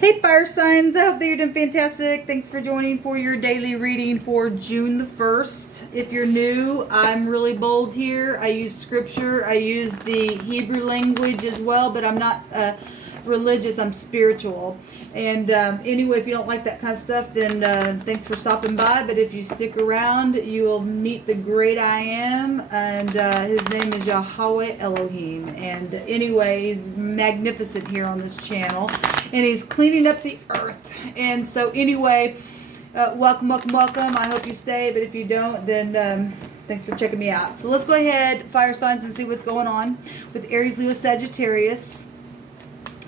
Hey fire signs, I hope that you're doing fantastic. Thanks for joining for your daily reading for June the 1st. If you're new, I'm really bold here. I use scripture, I use the Hebrew language as well, but I'm not religious, I'm spiritual. And anyway, if you don't like that kind of stuff, then thanks for stopping by. But if you stick around, you will meet the great I am, and his name is Yahweh Elohim. And anyway, he's magnificent here on this channel, and he's cleaning up the earth. And so anyway, welcome. I hope you stay, but if you don't, then thanks for checking me out. So let's go ahead, fire signs, and see what's going on with Aries, Leo, Sagittarius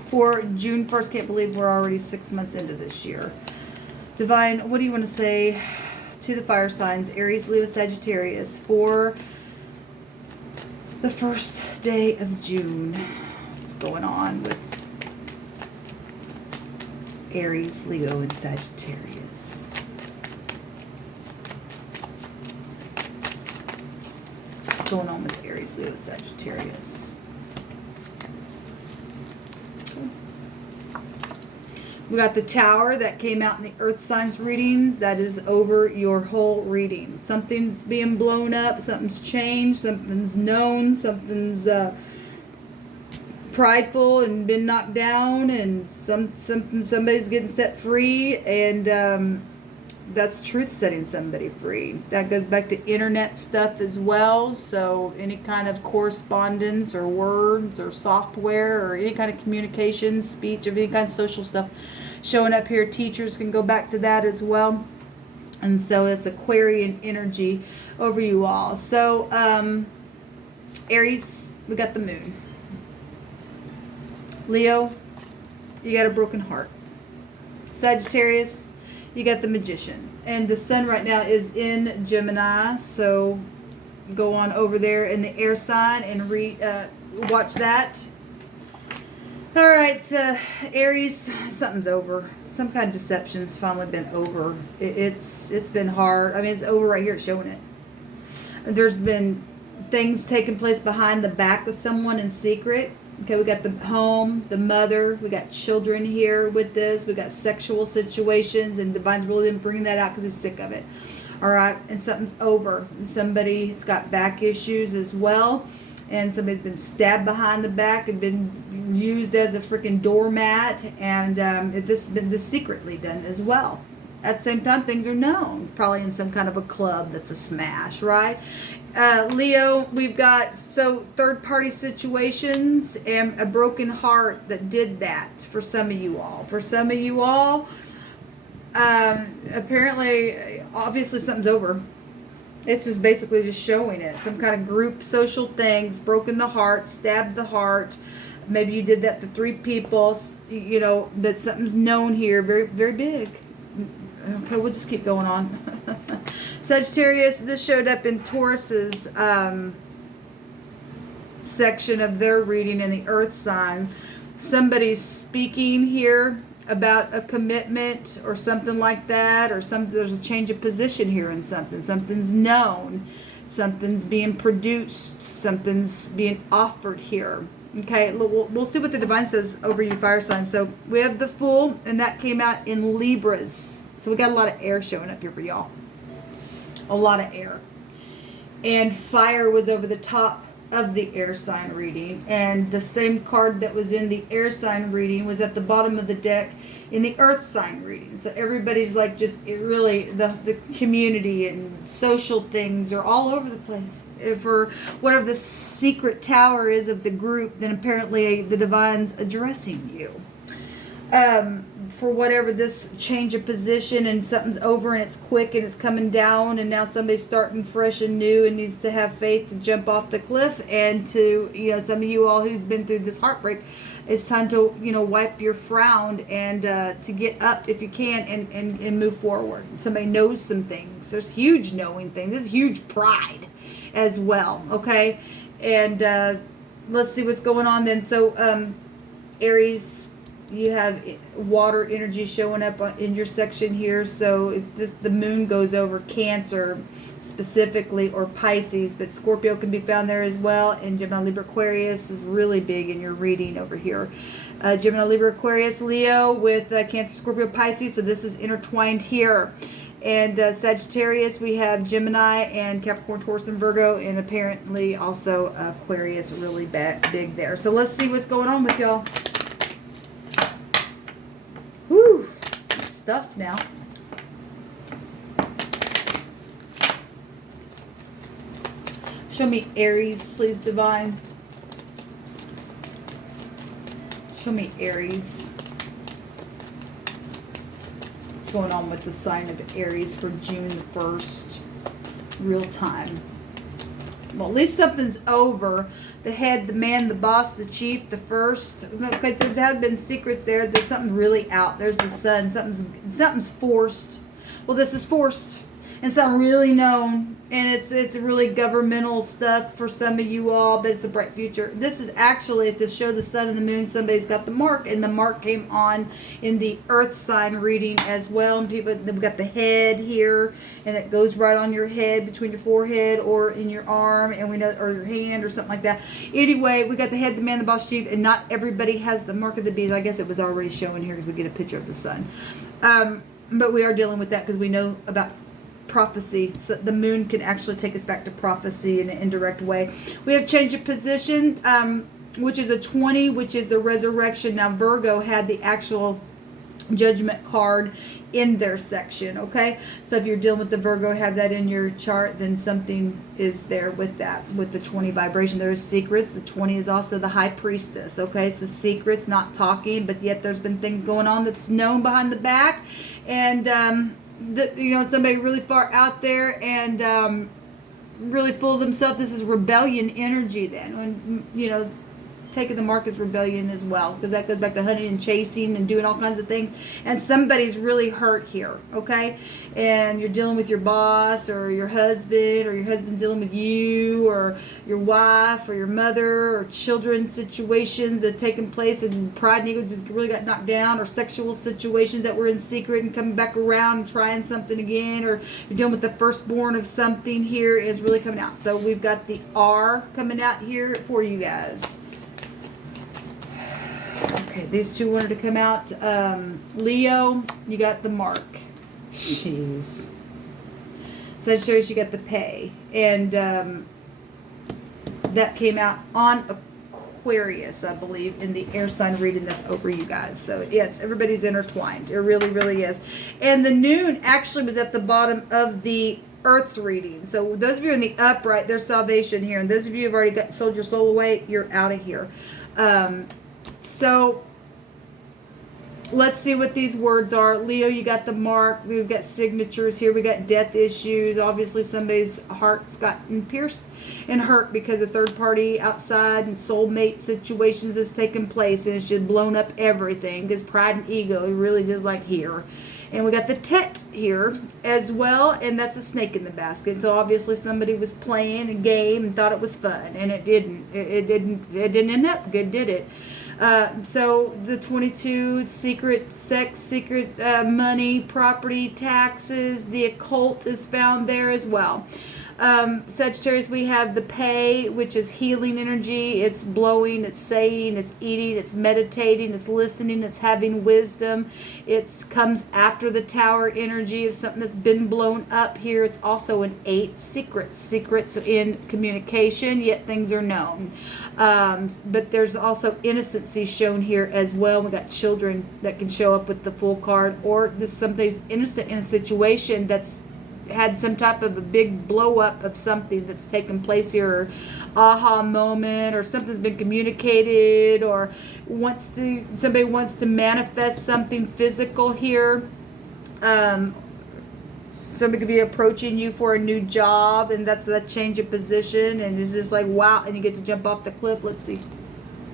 for June 1st. Can't believe we're already 6 months into this year. Divine, what do you want to say to the fire signs, Aries, Leo, Sagittarius, for the first day of June? What's going on with Aries, Leo, and Sagittarius? What's going on with Aries, Leo, Sagittarius? We got the Tower that came out in the Earth signs reading. That is over your whole reading. Something's being blown up. Something's changed. Something's known. Something's prideful and been knocked down. And somebody's getting set free. And that's truth setting somebody free. That goes back to internet stuff as well. So any kind of correspondence or words or software or any kind of communication, speech, of any kind of social stuff showing up here. Teachers can go back to that as well. And so it's Aquarian energy over you all. So Aries, we got the moon. Leo, you got a broken heart. Sagittarius, you got the Magician. And the sun right now is in Gemini, so go on over there in the air sign and watch that. All right, Aries, something's over. Some kind of deception's finally been over. It's been hard. I mean, it's over right here. It's showing it. There's been things taking place behind the back of someone in secret. Okay, we got the home, the mother, we got children here with this, we got sexual situations, and Divine's really didn't bring that out because he's sick of it. All right, and something's over. Somebody's got back issues as well, and somebody's been stabbed behind the back and been used as a freaking doormat, and this has been secretly done as well. At the same time, things are known, probably in some kind of a club that's a smash, right? Leo, we've got third-party situations and a broken heart that did that for some of you all. For some of you all, apparently, obviously something's over. It's just basically just showing it. Some kind of group social things, broken the heart, stabbed the heart. Maybe you did that to 3 people, you know, but something's known here, very, very big. Okay, we'll just keep going on. Sagittarius, this showed up in Taurus's section of their reading in the Earth sign. Somebody's speaking here about a commitment or something like that, or there's a change of position here in something. Something's known. Something's being produced. Something's being offered here. Okay, we'll see what the Divine says over you fire signs. So we have the Fool, and that came out in Libras. So we got a lot of air showing up here for y'all. A lot of air. And fire was over the top of the air sign reading. And the same card that was in the air sign reading was at the bottom of the deck in the earth sign reading. So everybody's like just really, the community and social things are all over the place. For whatever the secret tower is of the group, then apparently the Divine's addressing you. For whatever this change of position, and something's over and it's quick and it's coming down, and now somebody's starting fresh and new and needs to have faith to jump off the cliff. And to, you know, some of you all who've been through this heartbreak, it's time to, you know, wipe your frown and to get up if you can and move forward. Somebody knows some things. There's huge knowing things. There's huge pride as well. Okay, and let's see what's going on then. So Aries, you have water energy showing up in your section here. So if the moon goes over Cancer specifically, or Pisces, but Scorpio can be found there as well. And Gemini, Libra, Aquarius is really big in your reading over here. Gemini, Libra, Aquarius, Leo with Cancer, Scorpio, Pisces. So this is intertwined here. And Sagittarius, we have Gemini and Capricorn, Taurus, and Virgo, and apparently also Aquarius, really big there. So let's see what's going on with y'all. Woo, some stuff now. Show me Aries, please, Divine. Show me Aries. What's going on with the sign of Aries for June the 1st? Real time. Well, at least something's over. The head, the man, the boss, the chief, the first. Okay, there have been secrets there. There's something really out. There's the sun. Something's forced. Well, this is forced. And something really known. And it's really governmental stuff for some of you all, but it's a bright future. This is actually to show the sun and the moon. Somebody's got the mark, and the mark came on in the earth sign reading as well. And people, we've got the head here, and it goes right on your head, between your forehead or in your arm, and we know, or your hand or something like that. Anyway, we got the head, the man, the boss, chief, and not everybody has the mark of the beast. I guess it was already showing here because we get a picture of the sun. But we are dealing with that because we know about prophecy. So the moon can actually take us back to prophecy in an indirect way. We have change of position, which is a 20, which is the resurrection. Now Virgo had the actual judgment card in their section. Okay, so if you're dealing with the Virgo, have that in your chart, then something is there with that, with the 20 vibration. There is secrets. The 20 is also the high priestess. Okay, so secrets, not talking, but yet there's been things going on that's known behind the back, and somebody really far out there and really full of themselves. This is rebellion energy then. When, taking the mark is rebellion as well, because that goes back to hunting and chasing and doing all kinds of things. And somebody's really hurt here, okay? And you're dealing with your boss or your husband dealing with you, or your wife or your mother, or children situations that taken place, and pride and ego just really got knocked down, or sexual situations that were in secret and coming back around and trying something again, or you're dealing with the firstborn of something here is really coming out. So we've got the R coming out here for you guys. Okay, these two wanted to come out. Leo, you got the mark. Jeez. Sagittarius, you got the pay. And that came out on Aquarius, I believe, in the air sign reading that's over you guys. So, yes, everybody's intertwined. It really, really is. And the noon actually was at the bottom of the Earth's reading. So, those of you in the upright, there's salvation here. And those of you who have already sold your soul away, you're out of here. So let's see what these words are. Leo, you got the mark. We've got signatures here. We got death issues. Obviously, somebody's heart's gotten pierced and hurt because of third party outside and soulmate situations that's taken place, and it's just blown up everything because pride and ego really just like here. And we got the Tet here as well, and that's a snake in the basket. So obviously somebody was playing a game and thought it was fun, and it didn't. It didn't end up good, did it? So the 22, secret sex, secret money, property, taxes, the occult is found there as well. Sagittarius, we have the pay, which is healing energy. It's blowing, it's saying, it's eating, it's meditating, it's listening, it's having wisdom. It comes after the tower energy of something that's been blown up here. It's also an 8, secrets in communication, yet things are known. But there's also innocency shown here as well. We got children that can show up with the full card, or just somebody's innocent in a situation that's had some type of a big blow up of something that's taken place here, or aha moment, or something's been communicated, or somebody wants to manifest something physical here. Somebody could be approaching you for a new job, and that's that change of position, and it's just like wow, and you get to jump off the cliff. Let's see.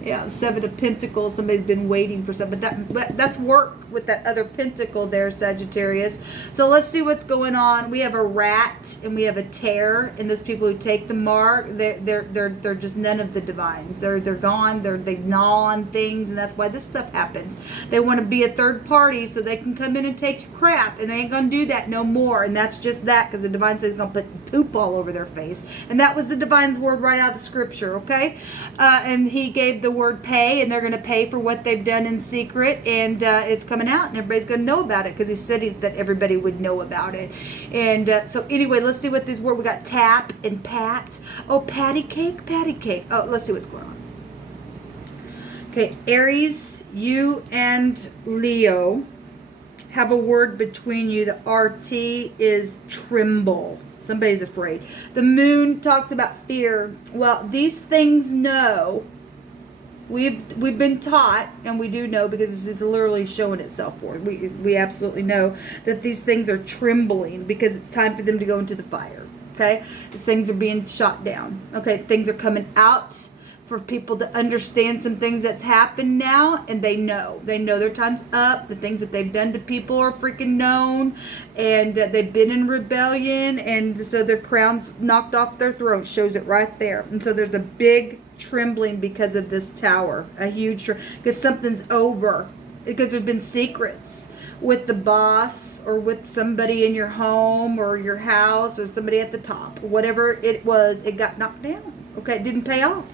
Yeah, Seven of Pentacles. Somebody's been waiting for something. But that's work with that other pentacle there, Sagittarius. So let's see what's going on. We have a rat and we have a tear. And those people who take the mark, they're just none of the divines. They're gone. They gnaw on things, and that's why this stuff happens. They want to be a third party so they can come in and take your crap, and they ain't gonna do that no more. And that's just that, because the divine says he's gonna put poop all over their face, and that was the divine's word right out of the scripture. Okay, and he gave the word pay, and they're going to pay for what they've done in secret, and it's coming out, and everybody's going to know about it, because he said that everybody would know about it. And so anyway, let's see what these were. We got tap and pat. Oh, patty cake. Oh, let's see what's going on. Okay, Aries, you and Leo have a word between you. The RT is tremble. Somebody's afraid. The moon talks about fear. Well, these things know. We've been taught, and we do know, because it's literally showing itself for us. We absolutely know that these things are trembling, because it's time for them to go into the fire. Okay, things are being shot down. Okay, things are coming out for people to understand some things that's happened now, and they know their time's up. The things that they've done to people are freaking known, and they've been in rebellion, and so their crown's knocked off their throat. Shows it right there. And so there's a big trembling because of this tower, a huge, because something's over, because there's been secrets with the boss, or with somebody in your home or your house, or somebody at the top, whatever it was, it got knocked down. Okay, it didn't pay off.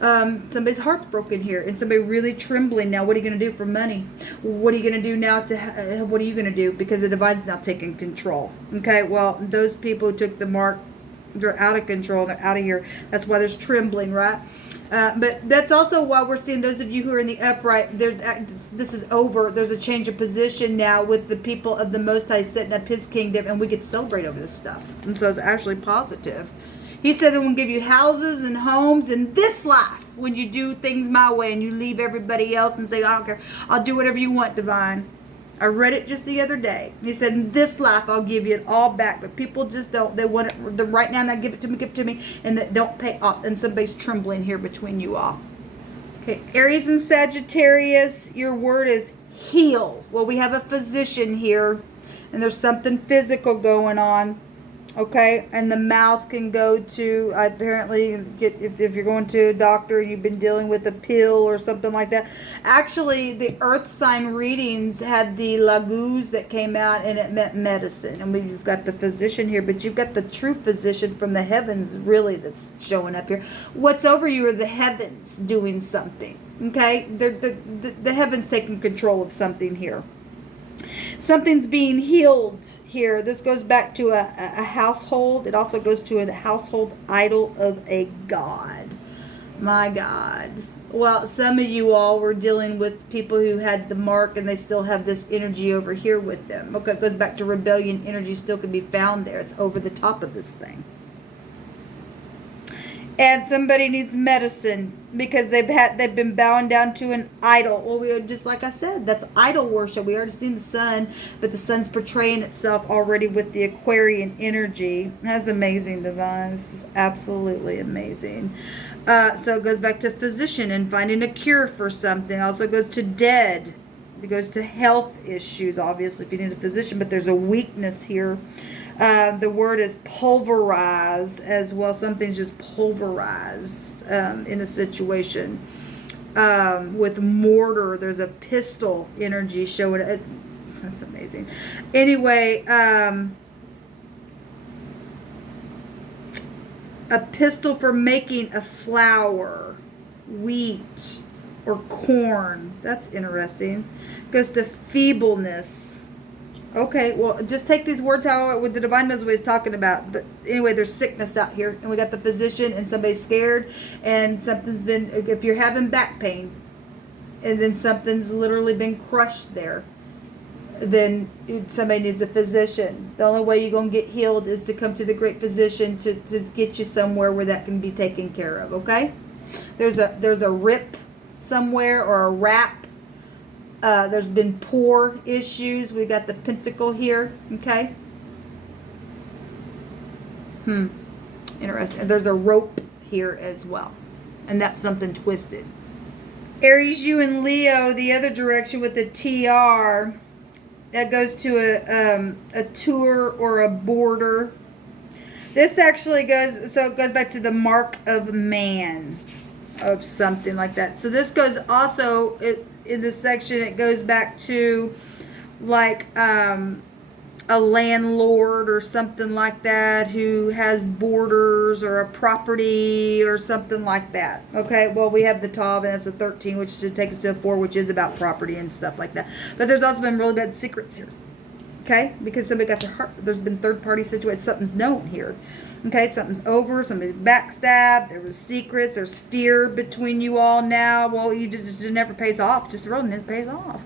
Somebody's heart's broken here, and somebody really trembling. Now, what are you going to do for money? What are you going to do now what are you going to do? Because the divine's now taking control. Okay, well, those people who took the mark, they're out of control. They're out of here. That's why there's trembling, right? But that's also why we're seeing those of you who are in the upright. This is over. There's a change of position now with the people of the Most High setting up His kingdom, and we get to celebrate over this stuff. And so it's actually positive. He said that we'll give you houses and homes in this life when you do things my way, and you leave everybody else and say, I don't care. I'll do whatever you want, divine. I read it just the other day. He said, in this life, I'll give you it all back. But people just don't. They want it right now. Now give it to me, and that don't pay off. And somebody's trembling here between you all. Okay, Aries and Sagittarius, your word is heal. Well, we have a physician here, and there's something physical going on. Okay, and the mouth can go to, apparently, if you're going to a doctor, you've been dealing with a pill or something like that. Actually, the earth sign readings had the laguz that came out, and it meant medicine. And we've got the physician here, but you've got the true physician from the heavens, really, that's showing up here. What's over you are the heavens doing something. Okay, the heavens taking control of something here. Something's being healed here. This goes back to a household. It also goes to a household idol of a god. My God. Well, some of you all were dealing with people who had the mark, and they still have this energy over here with them. Okay, it goes back to rebellion. Energy still can be found there. It's over the top of this thing. And somebody needs medicine because they've been bowing down to an idol. Well, we are just like I said, that's idol worship. We already seen the sun, but the sun's portraying itself already with the Aquarian energy. That's amazing, divine. This is absolutely amazing. So it goes back to physician and finding a cure for something. It also goes to dead. It goes to health issues, obviously, if you need a physician, but there's a weakness here. The word is pulverize as well. Something's just pulverized in a situation. With mortar, there's a pistol energy showing it. That's amazing. Anyway, a pistol for making a flour, wheat, or corn. That's interesting. Goes to feebleness. Okay, well, just take these words how the divine knows what he's talking about. But anyway, there's sickness out here, and we got the physician, and somebody's scared, and something's been, if you're having back pain, and then something's literally been crushed there, then somebody needs a physician. The only way you're going to get healed is to come to the great physician to get you somewhere where that can be taken care of, okay? There's a rip somewhere, or a wrap. There's been poor issues. We got the pentacle here. Okay. Interesting. And there's a rope here as well. And that's something twisted. Aries, you and Leo, the other direction with the TR, that goes to a tour or a border. This actually goes, so it goes back to the mark of man, of something like that. So this goes also, in this section, it goes back to like a landlord or something like that who has borders or a property or something like that. Okay, well, we have the Tav, and that's a 13, which should take us to a 4, which is about property and stuff like that. But there's also been really bad secrets here. Okay, because somebody got their heart, there's been third-party situations, something's known here. Okay, something's over, somebody backstabbed, there was secrets, there's fear between you all now. Well, it never pays off, just really never pays off.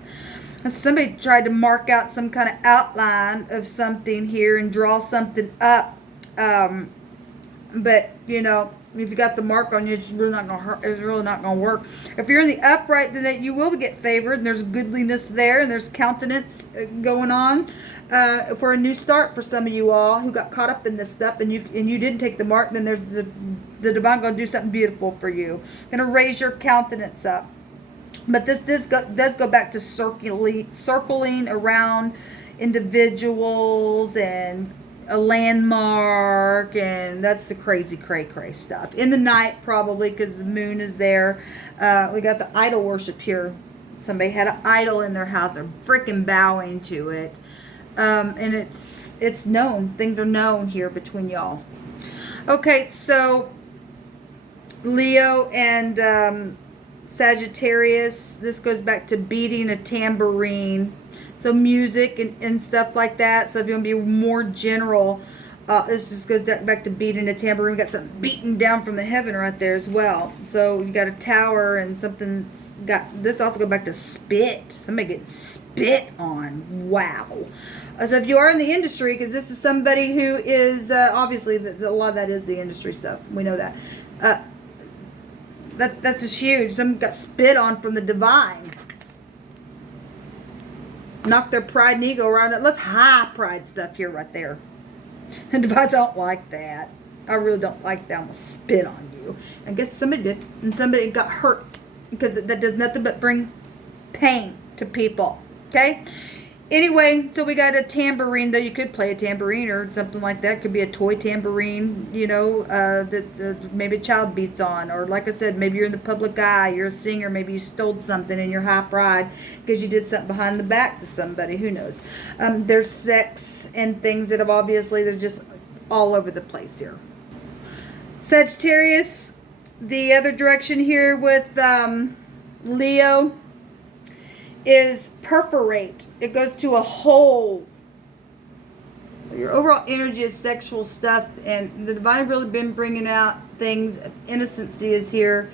Somebody tried to mark out some kind of outline of something here and draw something up. But, you know, if you got the mark on you, it's really not going to hurt. It's really not going to work. If you're in the upright, then that you will get favored, and there's goodliness there, and there's countenance going on for a new start for some of you all who got caught up in this stuff, and you didn't take the mark. Then there's the divine going to do something beautiful for you. Going to raise your countenance up. But this does go back to circling around individuals and a landmark, and that's the crazy cray stuff. In the night, probably, because the moon is there. We got the idol worship here. Somebody had an idol in their house. They're freaking bowing to it. And it's known. Things are known here between y'all. Okay, so Leo and Sagittarius, this goes back to beating a tambourine. So music and stuff like that. So if you want to be more general, this just goes back to beating a tambourine. We got something beaten down from the heaven right there as well. So you got a tower and something's got, this also goes back to spit. Somebody gets spit on. Wow. So if you are in the industry, because this is somebody who is, obviously a lot of that is the industry stuff. We know that. That's just huge. Someone got spit on from the divine. Knock their pride and ego around it. Let's high pride stuff here right there. And divine's don't like that. I really don't like that. I'm going to spit on you. I guess somebody did. And somebody got hurt. Because that does nothing but bring pain to people. Okay? Anyway, so we got a tambourine, though. You could play a tambourine or something like that. Could be a toy tambourine, you know, that maybe a child beats on. Or like I said, maybe you're in the public eye. You're a singer. Maybe you stole something in your high pride because you did something behind the back to somebody. Who knows? There's sex and things that have obviously, they're just all over the place here. Sagittarius, the other direction here with Leo is perforate. It goes to a hole. Your overall energy is sexual stuff, and the divine really been bringing out things. Innocency is here,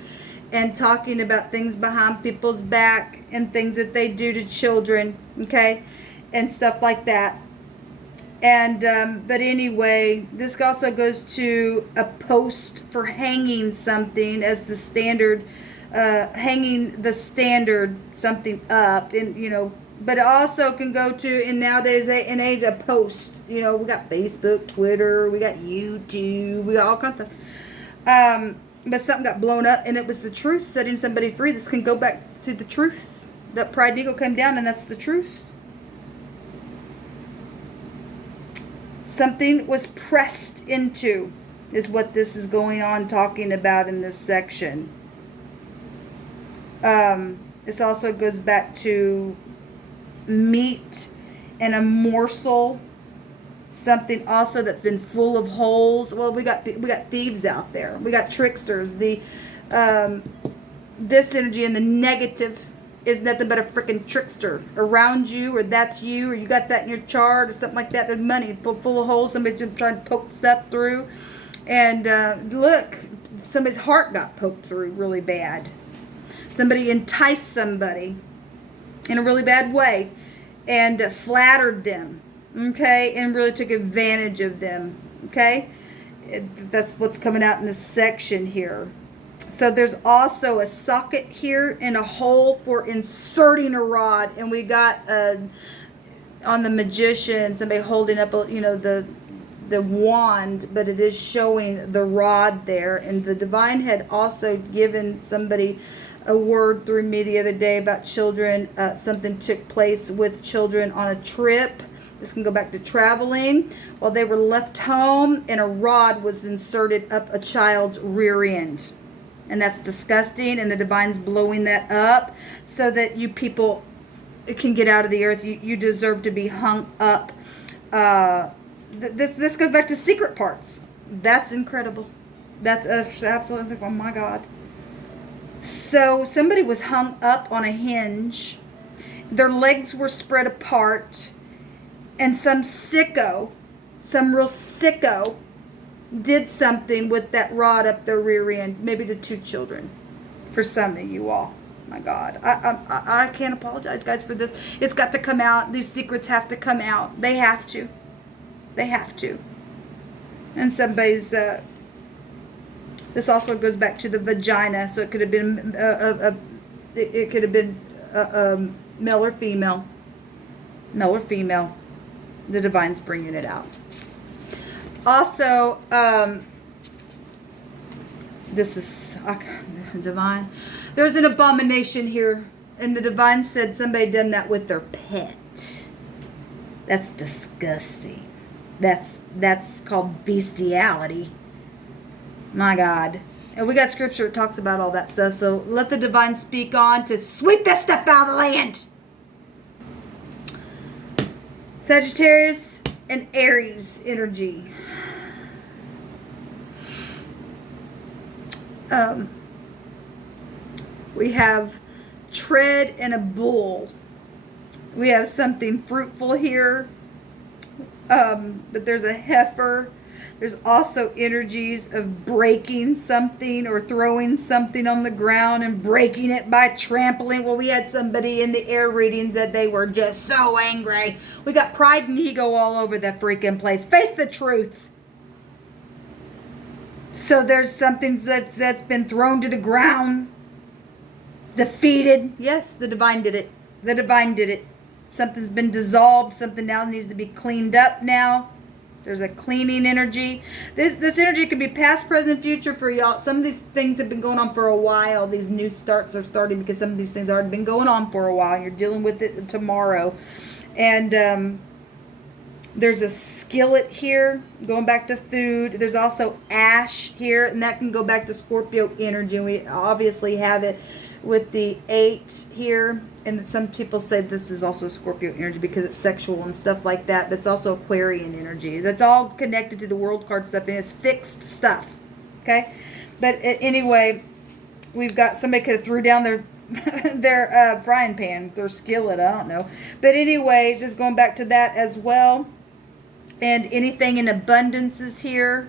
and talking about things behind people's back and things that they do to children, okay, and stuff like that. And but anyway, this also goes to a post for hanging something as the standard. Hanging the standard something up, and you know, but it also can go to, in nowadays in age, a post. You know, we got Facebook, Twitter, we got YouTube, we got all kinds of stuff. But something got blown up, and it was the truth setting somebody free. This can go back to the truth. That pride and ego came down, and that's the truth. Something was pressed into is what this is going on talking about in this section. This also goes back to meat and a morsel, something also that's been full of holes. Well, we got thieves out there. We got tricksters. The this energy and the negative is nothing but a freaking trickster around you, or that's you, or you got that in your chart or something like that. There's money full of holes. Somebody's just trying to poke stuff through, and look, somebody's heart got poked through really bad. Somebody enticed somebody in a really bad way and flattered them, okay, and really took advantage of them, okay? That's what's coming out in this section here. So there's also a socket here and a hole for inserting a rod, and we got on the magician, somebody holding up, you know, the wand, but it is showing the rod there, and the divine had also given somebody a word through me the other day about children. Something took place with children on a trip. This can go back to traveling. While they were left home, and a rod was inserted up a child's rear end. And that's disgusting, and the divine's blowing that up so that you people can get out of the earth. You deserve to be hung up. This goes back to secret parts. That's incredible. That's absolutely, oh my God. So somebody was hung up on a hinge. Their legs were spread apart. And some sicko, some real sicko, did something with that rod up their rear end. Maybe to 2 children. For some of you all. My God. I can't apologize, guys, for this. It's got to come out. These secrets have to come out. They have to. They have to. And somebody's... this also goes back to the vagina. So it could have been... it could have been male or female. Male or female. The divine's bringing it out. Also, this is divine. There's an abomination here, and the divine said somebody done that with their pet. That's disgusting. That's called bestiality. My God. And we got scripture that talks about all that stuff. So let the divine speak on to sweep that stuff out of the land. Sagittarius and Aries energy. We have tread and a bull. We have something fruitful here. But there's a heifer. There's also energies of breaking something or throwing something on the ground and breaking it by trampling. Well, we had somebody in the air readings that they were just so angry. We got pride and ego all over the freaking place. Face the truth. So there's something that's been thrown to the ground. Defeated. Yes, the divine did it. The divine did it. Something's been dissolved. Something now needs to be cleaned up now. There's a cleaning energy. This energy could be past, present, future for y'all. Some of these things have been going on for a while. These new starts are starting because some of these things have already been going on for a while. You're dealing with it tomorrow. And there's a skillet here, going back to food. There's also ash here, and that can go back to Scorpio energy. And we obviously have it with the 8 here. And some people say this is also Scorpio energy because it's sexual and stuff like that. But it's also Aquarian energy. That's all connected to the world card stuff. And it's fixed stuff. Okay? But anyway, we've got somebody could have threw down their frying pan, their skillet. I don't know. But anyway, this is going back to that as well. And anything in abundance is here.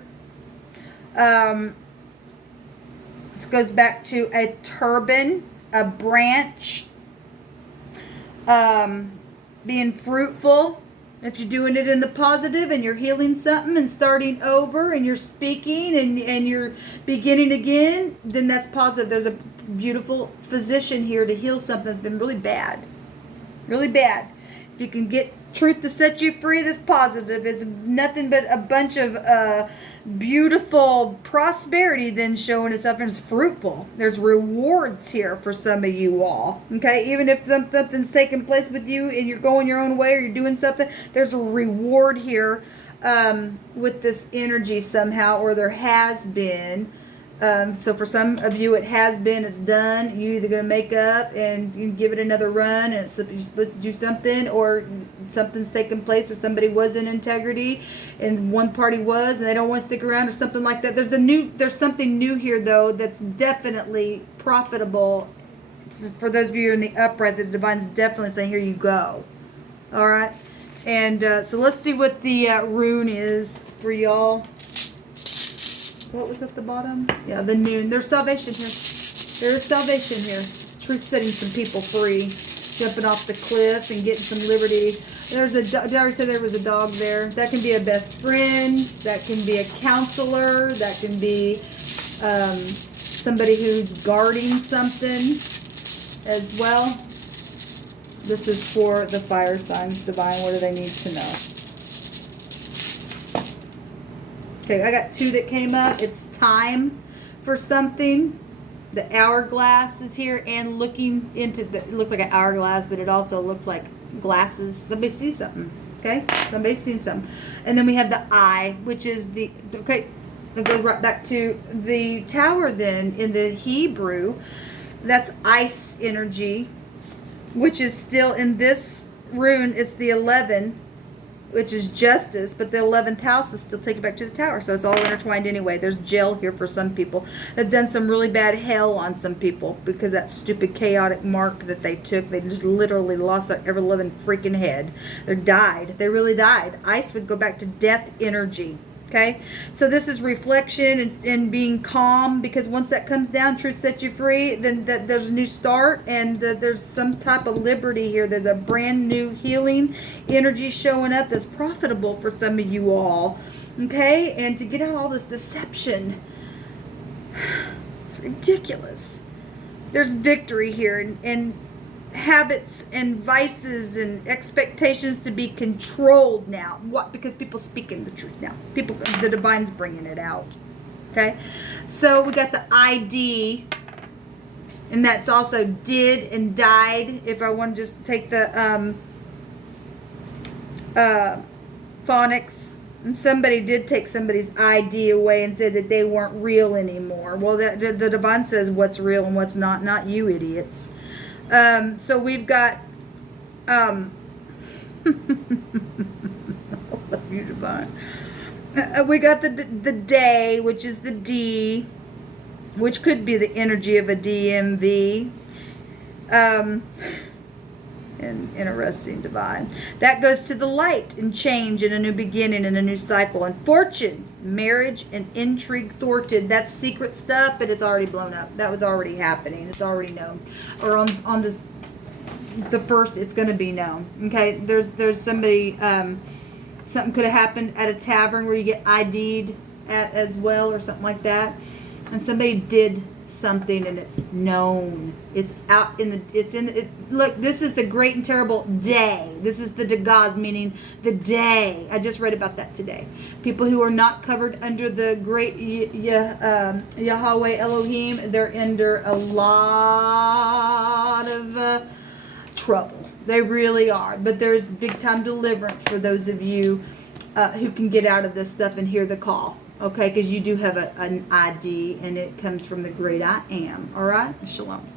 This goes back to a turban, a branch. Being fruitful. If you're doing it in the positive and you're healing something and starting over and you're speaking and you're beginning again, then that's positive. There's a beautiful physician here to heal something that's been really bad. Really bad. If you can get truth to set you free, that's positive. It's nothing but a bunch of beautiful prosperity then showing itself, and it's fruitful. There's rewards here for some of you all. Okay, even if something's taking place with you and you're going your own way or you're doing something, there's a reward here with this energy somehow, or there has been. So for some of you, it has been, it's done. You're either going to make up and you give it another run, and you're supposed to do something, or something's taken place where somebody was in integrity and one party was, and they don't want to stick around or something like that. There's something new here though that's definitely profitable for those of you in the upright. The divine's definitely saying, here you go. All right. And so let's see what the rune is for y'all. What was at the bottom? Yeah, the noon. There's salvation here. There is salvation here. Truth setting some people free. Jumping off the cliff and getting some liberty. Did I already say there was a dog there? That can be a best friend. That can be a counselor. That can be somebody who's guarding something as well. This is for the fire signs, divine. What do they need to know? Okay, I got 2 that came up. It's time for something. the hourglass is here, and looking into the, it looks like an hourglass, but it also looks like glasses. Somebody sees something. Okay, somebody's seen something. And then we have the eye, which is the, okay, it goes right back to the tower. Then in the Hebrew, that's ice energy, which is still in this rune. It's the 11, which is justice, but the 11th house is still taken back to the tower. So it's all intertwined anyway. There's jail here for some people. They've done some really bad hell on some people because that stupid chaotic mark that they took. They just literally lost their ever living freaking head. They died. They really died. Ice would go back to death energy. Okay, so this is reflection and being calm, because once that comes down, truth sets you free, then there's a new start, and there's some type of liberty here. There's a brand new healing energy showing up that's profitable for some of you all. Okay, and to get out all this deception, it's ridiculous. There's victory here, and habits and vices and expectations to be controlled now. What? Because people speaking the truth now. People, the divine's bringing it out. Okay, so we got the ID, and that's also did and died. If I want to just take the phonics, and somebody did take somebody's ID away and said that they weren't real anymore. Well, the divine says what's real and what's not you idiots. So we've got, I love you, divine. We got the day, which is the D, which could be the energy of a DMV. And interesting, divine. That goes to the light and change and a new beginning and a new cycle. And fortune, marriage, and intrigue thwarted. That's secret stuff, but it's already blown up. That was already happening. It's already known. Or on this, the first, it's going to be known. Okay, there's somebody, something could have happened at a tavern where you get ID'd at as well, or something like that. And somebody did something, and it's known. It's out in the, look, this is the great and terrible day. This is the Dagaz, meaning the day. I just read about that today. People who are not covered under the great Yahweh Elohim, they're under a lot of trouble. They really are. But there's big time deliverance for those of you who can get out of this stuff and hear the call. Okay, because you do have an ID, and it comes from the great I am. All right? Shalom.